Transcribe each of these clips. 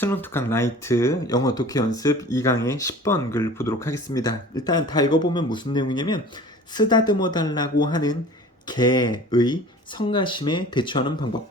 수능 특강 라이트 영어 독해 연습 2강의 10번 글 보도록 하겠습니다. 일단 다 읽어보면 무슨 내용이냐면 쓰다듬어 달라고 하는 개의 성가심에 대처하는 방법.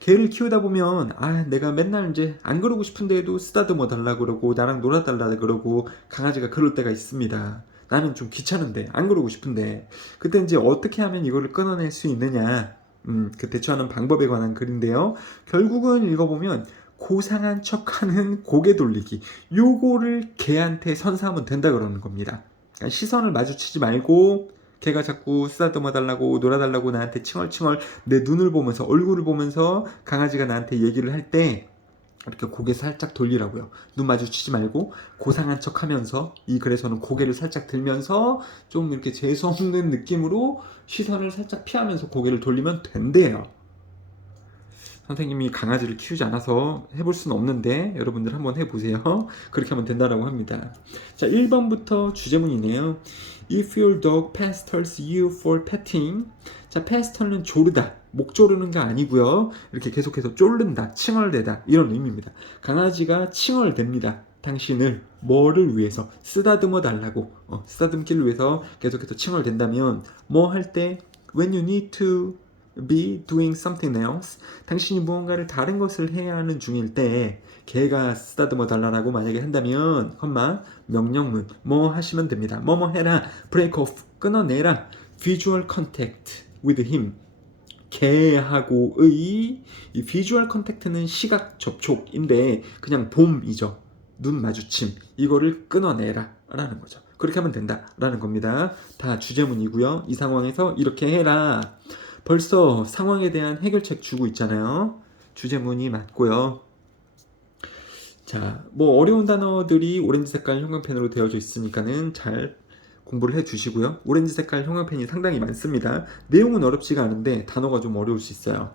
개를 키우다 보면 아 내가 맨날 이제 안 그러고 싶은데도 쓰다듬어 달라 그러고 나랑 놀아 달라 그러고 강아지가 그럴 때가 있습니다. 나는 좀 귀찮은데 안 그러고 싶은데 그때 이제 어떻게 하면 이거를 끊어낼 수 있느냐 음, 그 대처하는 방법에 관한 글인데요. 결국은 읽어보면 고상한 척하는 고개 돌리기 요거를 개한테 선사하면 된다 그러는 겁니다. 그러니까 시선을 마주치지 말고 걔가 자꾸 쓰다듬어 달라고 놀아달라고 나한테 칭얼칭얼 내 눈을 보면서 얼굴을 보면서 강아지가 나한테 얘기를 할 때 이렇게 고개 살짝 돌리라고요. 눈 마주치지 말고 고상한 척 하면서 이 글에서는 고개를 살짝 들면서 좀 이렇게 재수 없는 느낌으로 시선을 살짝 피하면서 고개를 돌리면 된대요. 선생님이 강아지를 키우지 않아서 해볼 수는 없는데 여러분들 한번 해보세요. 그렇게 하면 된다라고 합니다. 자, 1번부터 주제문이네요. If your dog pesters you for petting. 자, pester는 조르다. 목 조르는 거 아니고요. 이렇게 계속해서 쫄른다, 칭얼대다 이런 의미입니다. 강아지가 칭얼댑니다. 당신을 뭐를 위해서 쓰다듬어 달라고 어, 쓰다듬기를 위해서 계속해서 칭얼댄다면 뭐 할 때 when you need to be doing something else 당신이 무언가를 다른 것을 해야 하는 중일 때 걔가 쓰다듬어 달라고 만약에 한다면 컴마 명령문 뭐 하시면 됩니다. 뭐뭐 해라 break off 끊어내라 visual contact with him 개하고의 이 비주얼 컨택트는 시각 접촉인데 그냥 봄이죠. 눈 마주침 이거를 끊어내라 라는 거죠. 그렇게 하면 된다 라는 겁니다. 다 주제문이고요. 이 상황에서 이렇게 해라. 벌써 상황에 대한 해결책 주고 있잖아요. 주제문이 맞고요. 자, 뭐 어려운 단어들이 오렌지 색깔 형광펜으로 되어져 있으니까는 잘 공부를 해 주시고요. 오렌지 색깔 형광펜이 상당히 많습니다. 내용은 어렵지가 않은데 단어가 좀 어려울 수 있어요.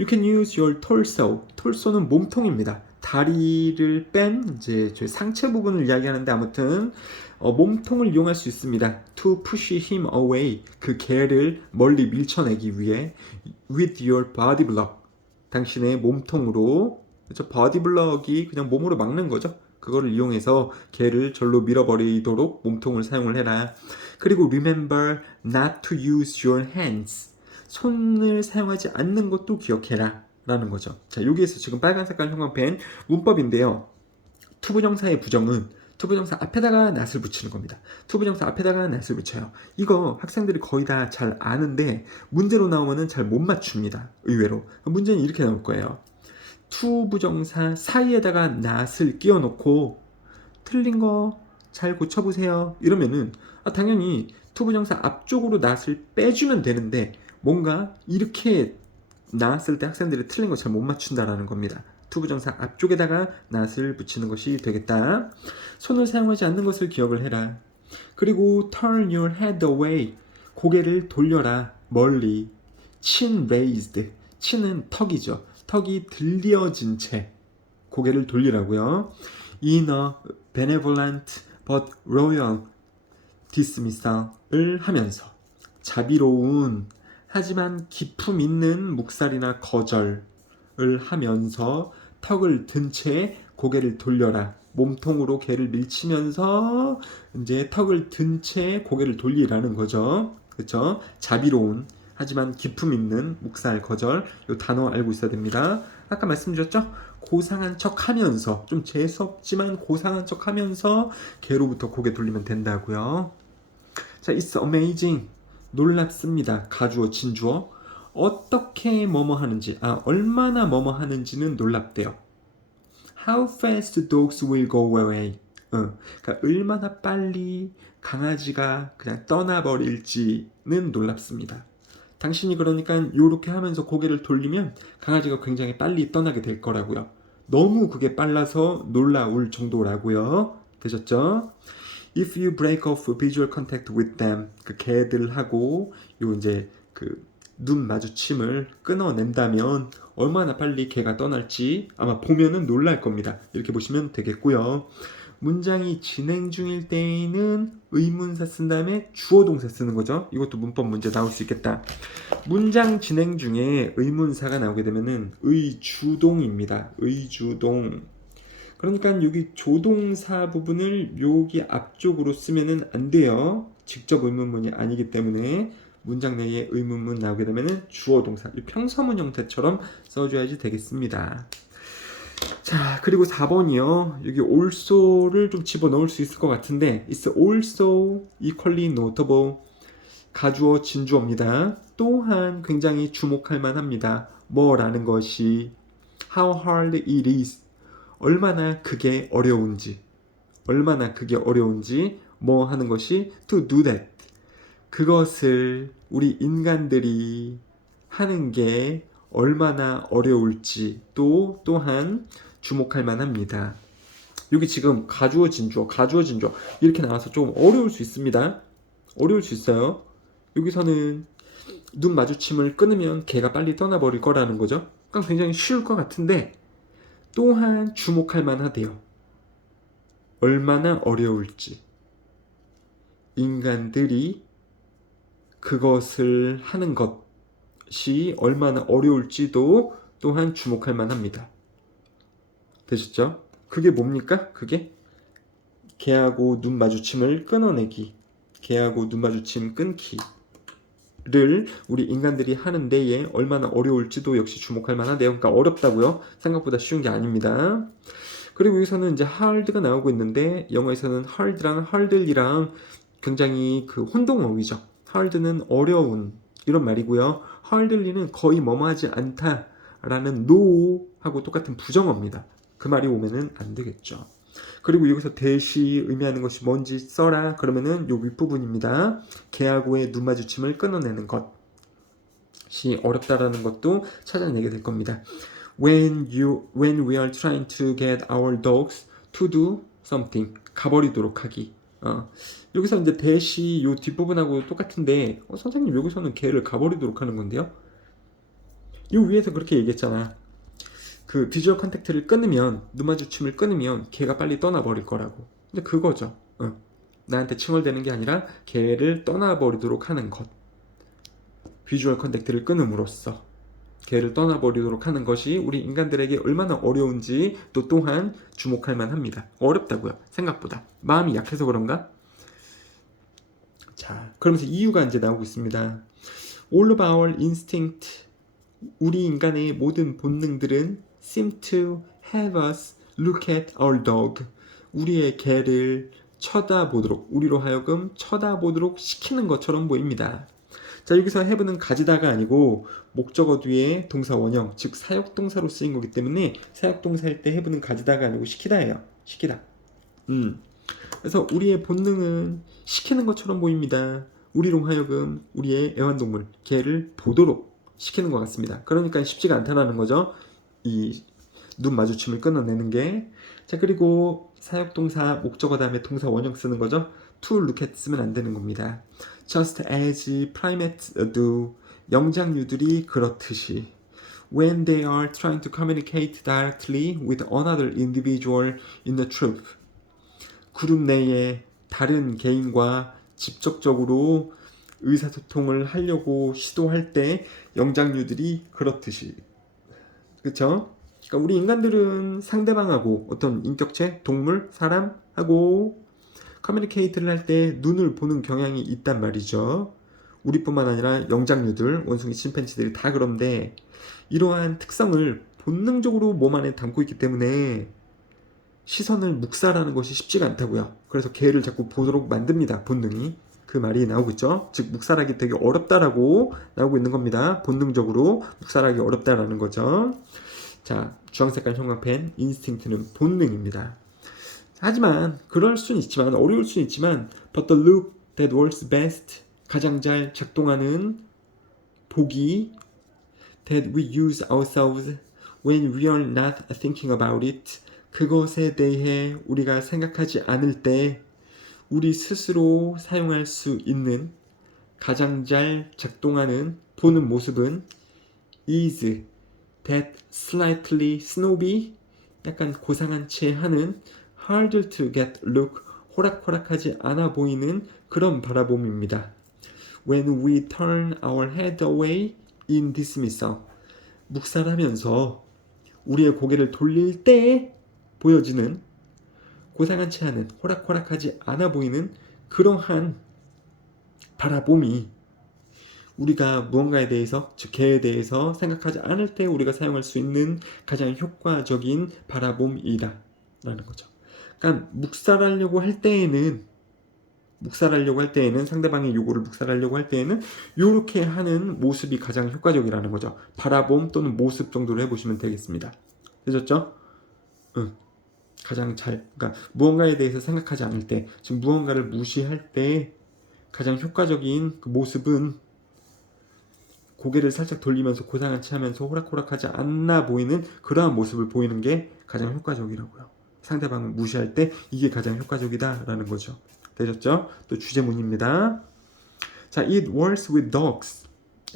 You can use your torso. torso는 몸통입니다. 다리를 뺀 이제 저 상체 부분을 이야기하는데 아무튼 어, 몸통을 이용할 수 있습니다. To push him away. 그 개를 멀리 밀쳐내기 위해 with your body block. 당신의 몸통으로 그렇죠? body block이 그냥 몸으로 막는 거죠. 그거를 이용해서 개를 절로 밀어버리도록 몸통을 사용을 해라. 그리고 remember not to use your hands. 손을 사용하지 않는 것도 기억해라. 라는 거죠. 자, 여기에서 지금 빨간 색깔 형광펜 문법인데요. 투부정사의 부정은 투부정사 앞에다가 낫을 붙이는 겁니다. 투부정사 앞에다가 낫을 붙여요. 이거 학생들이 거의 다 잘 아는데 문제로 나오면은 잘 못 맞춥니다. 의외로. 문제는 이렇게 나올 거예요. 투부정사 사이에다가 낫을 끼워 놓고 틀린 거 잘 고쳐보세요. 이러면은 아, 당연히 투부정사 앞쪽으로 낫을 빼주면 되는데 뭔가 이렇게 나왔을 때 학생들이 틀린 거 잘 못 맞춘다라는 겁니다. 투부정사 앞쪽에다가 낫을 붙이는 것이 되겠다. 손을 사용하지 않는 것을 기억을 해라. 그리고 turn your head away. 고개를 돌려라. 멀리. chin raised. chin은 턱이죠. 턱이 들려진 채 고개를 돌리라고요. in a benevolent but royal dismissal을 하면서 자비로운 하지만 기품 있는 묵살이나 거절을 하면서 턱을 든 채 고개를 돌려라. 몸통으로 개를 밀치면서 이제 턱을 든 채 고개를 돌리라는 거죠. 그렇죠? 자비로운 하지만 기품 있는 묵살 거절 이 단어 알고 있어야 됩니다. 아까 말씀드렸죠? 고상한 척 하면서 좀 재수 없지만 고상한 척 하면서 개로부터 고개 돌리면 된다고요. 자, it's amazing. 놀랍습니다. 가주어, 진주어. 어떻게 뭐뭐 하는지, 아, 얼마나 뭐뭐 하는지는 놀랍대요. How fast dogs will go away. 어, 그러니까 얼마나 빨리 강아지가 그냥 떠나버릴지는 놀랍습니다. 당신이 그러니까 이렇게 하면서 고개를 돌리면 강아지가 굉장히 빨리 떠나게 될 거라고요. 너무 그게 빨라서 놀라울 정도라고요. 되셨죠? If you break off visual contact with them, 그 개들하고 요 이제 그 눈 마주침을 끊어낸다면 얼마나 빨리 개가 떠날지 아마 보면은 놀랄 겁니다. 이렇게 보시면 되겠고요. 문장이 진행 중일 때에는 의문사 쓴 다음에 주어 동사 쓰는 거죠. 이것도 문법 문제 나올 수 있겠다. 문장 진행 중에 의문사가 나오게 되면은 의주동입니다. 의주동. 그러니까 여기 조동사 부분을 여기 앞쪽으로 쓰면은 안 돼요. 직접 의문문이 아니기 때문에 문장 내에 의문문 나오게 되면은 주어 동사 이 평서문 형태처럼 써줘야지 되겠습니다. 자 그리고 4번이요. 여기 also를 좀 집어넣을 수 있을 것 같은데 it's also equally notable 가주어 진주어입니다. 또한 굉장히 주목할 만합니다. 뭐라는 것이 how hard it is 얼마나 그게 어려운지 얼마나 그게 어려운지 뭐 하는 것이 to do that 그것을 우리 인간들이 하는 게 얼마나 어려울지 또 또한 주목할 만합니다. 여기 지금 가주어 진주어 가주어 진주어 이렇게 나와서 조금 어려울 수 있습니다. 어려울 수 있어요. 여기서는 눈 마주침을 끊으면 걔가 빨리 떠나버릴 거라는 거죠. 그러니까 굉장히 쉬울 것 같은데 또한 주목할 만하대요. 얼마나 어려울지. 인간들이 그것을 하는 것이 얼마나 어려울지도 또한 주목할 만합니다. 되셨죠? 그게 뭡니까? 그게 개하고 눈 마주침을 끊어내기. 개하고 눈 마주침 끊기 를 우리 인간들이 하는 데에 얼마나 어려울지도 역시 주목할 만한데요. 그러니까 어렵다고요? 생각보다 쉬운 게 아닙니다. 그리고 여기서는 이제 hard가 나오고 있는데 영어에서는 hard랑 hardly랑 굉장히 그 혼동어휘죠. hard는 어려운 이런 말이고요. hardly는 거의 뭐뭐하지 않다라는 no하고 똑같은 부정어입니다. 그 말이 오면은 안 되겠죠. 그리고 여기서 대시 의미하는 것이 뭔지 써라 그러면은 요 윗부분입니다. 개하고의 눈 마주침을 끊어내는 것이 어렵다라는 것도 찾아내게 될 겁니다. When you when we are trying to get our dogs to do something 가버리도록 하기. 어. 여기서 이제 대시 요 뒷부분하고 똑같은데 어, 선생님 여기서는 개를 가버리도록 하는 건데요. 요 위에서 그렇게 얘기했잖아. 그 비주얼 컨택트를 끊으면 눈 마주침을 끊으면 걔가 빨리 떠나버릴 거라고. 근데 그거죠. 어. 나한테 칭얼대는 게 아니라 걔를 떠나버리도록 하는 것. 비주얼 컨택트를 끊음으로써 걔를 떠나버리도록 하는 것이 우리 인간들에게 얼마나 어려운지 또 또한 주목할 만합니다. 어렵다고요. 생각보다 마음이 약해서 그런가? 자, 그러면서 이유가 이제 나오고 있습니다. All of our instinct, 우리 인간의 모든 본능들은 seem to have us look at our dog. 우리의 개를 쳐다보도록, 우리로 하여금 쳐다보도록 시키는 것처럼 보입니다. 자, 여기서 have는 가지다가 아니고 목적어 뒤에 동사 원형, 즉 사역동사로 쓰인 거기 때문에 사역동사일 때 have는 가지다가 아니고 시키다예요. 시키다. 음. 그래서 우리의 본능은 시키는 것처럼 보입니다. 우리로 하여금 우리의 애완동물, 개를 보도록 시키는 것 같습니다. 그러니까 쉽지가 않다라는 거죠. 이 눈 마주침을 끊어내는 게. 자, 그리고 사역동사, 목적어 다음에 동사 원형 쓰는 거죠. to look at 쓰면 안 되는 겁니다. Just as primates do. 영장류들이 그렇듯이. When they are trying to communicate directly with another individual in the troop. 그룹 내에 다른 개인과 직접적으로 의사소통을 하려고 시도할 때 영장류들이 그렇듯이 그쵸? 그러니까 우리 인간들은 상대방하고 어떤 인격체, 동물, 사람하고 커뮤니케이트를 할 때 눈을 보는 경향이 있단 말이죠. 우리뿐만 아니라 영장류들, 원숭이, 침팬지들이 다 그런데 이러한 특성을 본능적으로 몸 안에 담고 있기 때문에 시선을 묵살하는 것이 쉽지가 않다고요. 그래서 개를 자꾸 보도록 만듭니다. 본능이. 그 말이 나오고 있죠. 즉 묵살하기 되게 어렵다라고 나오고 있는 겁니다. 본능적으로 묵살하기 어렵다라는 거죠. 자, 주황색깔 형광펜 인스팅트는 본능입니다. 하지만 그럴 수는 있지만 어려울 수는 있지만 but the look that works best 가장 잘 작동하는 보기 that we use ourselves when we are not thinking about it 그것에 대해 우리가 생각하지 않을 때 우리 스스로 사용할 수 있는 가장 잘 작동하는 보는 모습은 is that slightly snobby 약간 고상한 채 하는 harder to get look 호락호락하지 않아 보이는 그런 바라봄입니다. When we turn our head away in dismissal 묵살하면서 우리의 고개를 돌릴 때 보여지는 고상한치 않은 호락호락하지 않아 보이는 그러한 바라봄이 우리가 무언가에 대해서 즉 개에 대해서 생각하지 않을 때 우리가 사용할 수 있는 가장 효과적인 바라봄이다 라는 거죠. 그러니까 묵살하려고 할 때에는 묵살하려고 할 때에는 상대방의 요구를 묵살하려고 할 때에는 이렇게 하는 모습이 가장 효과적이라는 거죠. 바라봄 또는 모습 정도로 해보시면 되겠습니다. 되셨죠? 응. 가장 잘, 그러니까 무언가에 대해서 생각하지 않을 때, 지금 무언가를 무시할 때 가장 효과적인 그 모습은 고개를 살짝 돌리면서 고상한치 하면서 호락호락하지 않나 보이는 그러한 모습을 보이는 게 가장 효과적이라고요. 상대방을 무시할 때 이게 가장 효과적이다라는 거죠. 되셨죠? 또 주제문입니다. 자, it works with dogs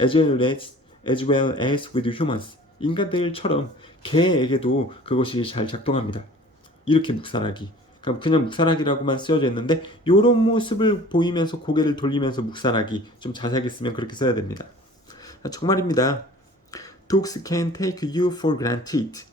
as well as, as well as with humans. 인간들처럼 개에게도 그것이 잘 작동합니다. 이렇게 묵살하기. 그러니까 그냥 묵살하기라고만 쓰여져 있는데 이런 모습을 보이면서 고개를 돌리면서 묵살하기 좀 자세하게 쓰면 그렇게 써야 됩니다. 아, 정말입니다. Dogs can take you for granted.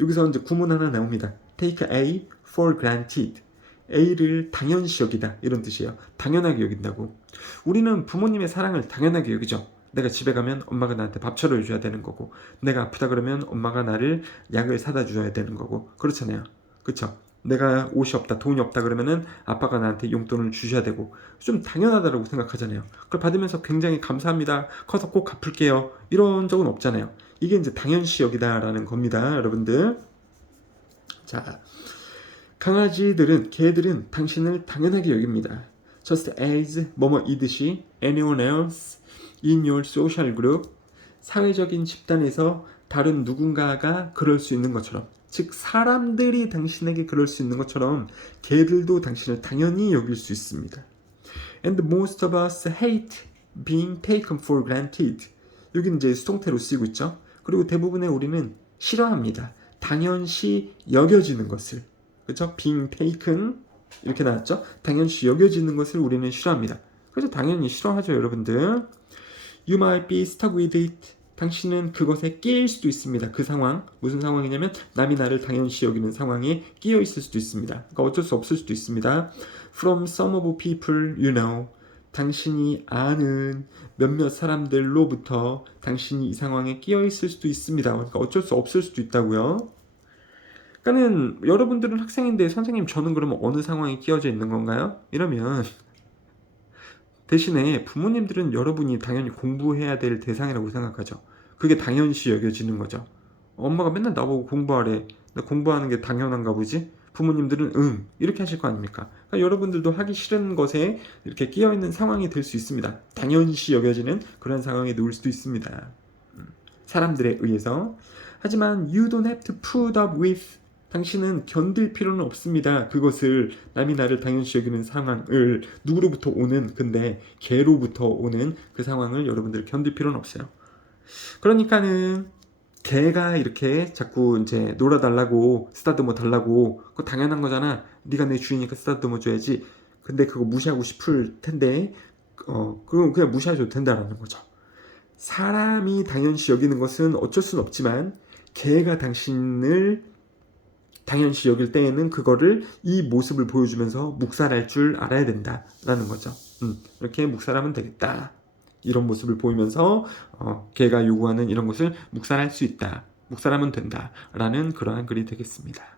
여기서 이제 구문 하나 나옵니다. Take A for granted. A를 당연시 여기다 이런 뜻이에요. 당연하게 여긴다고. 우리는 부모님의 사랑을 당연하게 여기죠. 내가 집에 가면 엄마가 나한테 밥 차려줘야 되는 거고, 내가 아프다 그러면 엄마가 나를 약을 사다 줘야 되는 거고, 그렇잖아요. 그쵸? 내가 옷이 없다, 돈이 없다 그러면은 아빠가 나한테 용돈을 주셔야 되고, 좀 당연하다라고 생각하잖아요. 그걸 받으면서 굉장히 감사합니다. 커서 꼭 갚을게요. 이런 적은 없잖아요. 이게 이제 당연시 여기다라는 겁니다, 여러분들. 자, 강아지들은, 개들은 당신을 당연하게 여깁니다. Just as 뭐뭐 이듯이 anyone else in your social group 사회적인 집단에서 다른 누군가가 그럴 수 있는 것처럼 즉 사람들이 당신에게 그럴 수 있는 것처럼 개들도 당신을 당연히 여길 수 있습니다. And most of us hate being taken for granted. 여기 이제 수동태로 쓰이고 있죠. 그리고 대부분의 우리는 싫어합니다. 당연시 여겨지는 것을. 그렇죠? being taken 이렇게 나왔죠? 당연시 여겨지는 것을 우리는 싫어합니다. 그래서 당연히 싫어하죠, 여러분들. You might be stuck with it. 당신은 그것에 끼일 수도 있습니다. 그 상황. 무슨 상황이냐면 남이 나를 당연시 여기는 상황에 끼어 있을 수도 있습니다. 그러니까 어쩔 수 없을 수도 있습니다. From some of people you know. 당신이 아는 몇몇 사람들로부터 당신이 이 상황에 끼어 있을 수도 있습니다. 그러니까 어쩔 수 없을 수도 있다고요. 그러니까는 여러분들은 학생인데 선생님 저는 그러면 어느 상황에 끼어져 있는 건가요? 이러면 대신에 부모님들은 여러분이 당연히 공부해야 될 대상이라고 생각하죠. 그게 당연시 여겨지는 거죠. 엄마가 맨날 나보고 공부하래. 나 공부하는 게 당연한가 보지? 부모님들은 응 이렇게 하실 거 아닙니까? 그러니까 여러분들도 하기 싫은 것에 이렇게 끼어 있는 상황이 될 수 있습니다. 당연시 여겨지는 그런 상황에 놓을 수도 있습니다. 음, 사람들에 의해서. 하지만 you don't have to put up with 당신은 견딜 필요는 없습니다. 그것을 남이 나를 당연시 여기는 상황을 누구로부터 오는 근데 개로부터 오는 그 상황을 여러분들 견딜 필요는 없어요. 그러니까는 개가 이렇게 자꾸 이제 놀아달라고 쓰다듬어 달라고 그거 당연한 거잖아. 네가 내 주인이니까 쓰다듬어 줘야지. 근데 그거 무시하고 싶을 텐데 어 그럼 그냥 무시해줘도 된다라는 거죠. 사람이 당연시 여기는 것은 어쩔 수는 없지만 개가 당신을 당연시 여길 때에는 그거를 이 모습을 보여주면서 묵살할 줄 알아야 된다라는 거죠. 음, 이렇게 묵살하면 되겠다. 이런 모습을 보이면서 어, 걔가 요구하는 이런 것을 묵살할 수 있다. 묵살하면 된다라는 그러한 글이 되겠습니다.